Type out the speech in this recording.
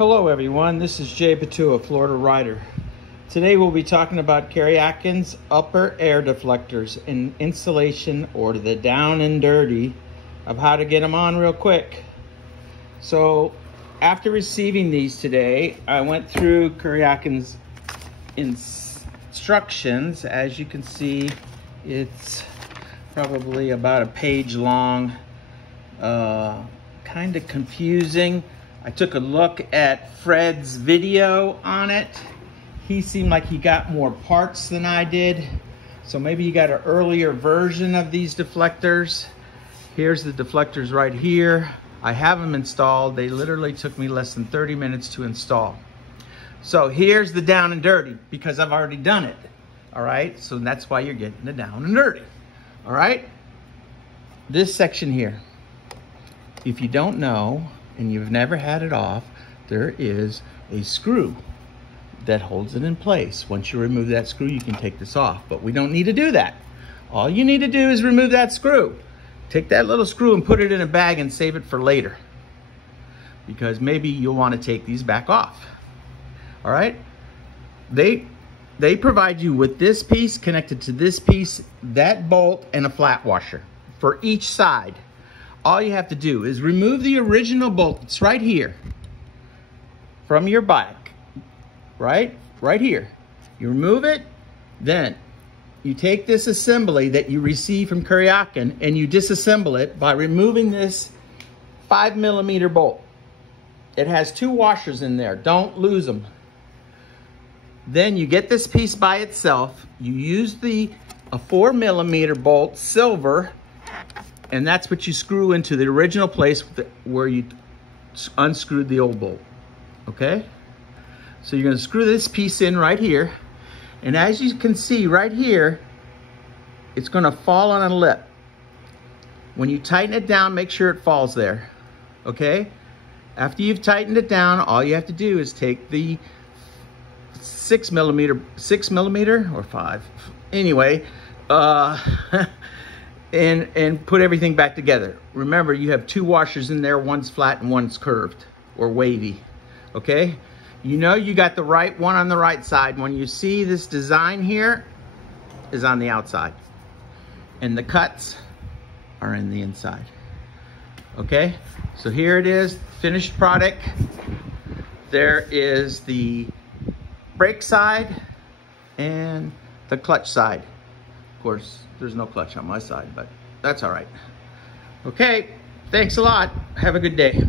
Hello everyone, this is Jay Patua, Florida Rider. Today we'll be talking about Kuryakyn's Upper Air Deflectors and installation, or the down and dirty of how to get them on real quick. So after receiving these today, I went through Kuryakyn's instructions. As you can see, it's probably about a page long, kind of confusing. I took a look at Fred's video on it. He seemed like he got more parts than I did. So maybe you got an earlier version of these deflectors. Here's the deflectors right here. I have them installed. They literally took me less than 30 minutes to install. So here's the down and dirty, because I've already done it. All right, so that's why you're getting the down and dirty. All right, this section here, if you don't know, and you've never had it off, there is a screw that holds it in place. Once you remove that screw, you can take this off, but we don't need to do that. All you need to do is remove that screw. Take that little screw and put it in a bag and save it for later, because maybe you'll want to take these back off. All right? They provide you with this piece connected to this piece, that bolt, and a flat washer for each side. All you have to do is remove the original bolt. It's right here from your bike, right here. You remove it, then you take this assembly that you receive from Kuryakyn and you disassemble it by removing this 5mm bolt. It has 2 washers in there. Don't lose them. Then you get this piece by itself. You use a 4mm bolt, silver, and that's what you screw into the original place where you unscrewed the old bolt, okay? So you're gonna screw this piece in right here, and as you can see right here, it's gonna fall on a lip. When you tighten it down, make sure it falls there, okay? After you've tightened it down, all you have to do is take the 6mm or 5, anyway, and put everything back together. Remember, you have 2 washers in there. One's flat and one's curved or wavy, okay? You know you got the right one on the right side. When you see this design here is on the outside, and the cuts are in the inside, okay? So here it is, finished product. There is the brake side and the clutch side. Of course, there's no clutch on my side, but that's all right. Okay, thanks a lot. Have a good day.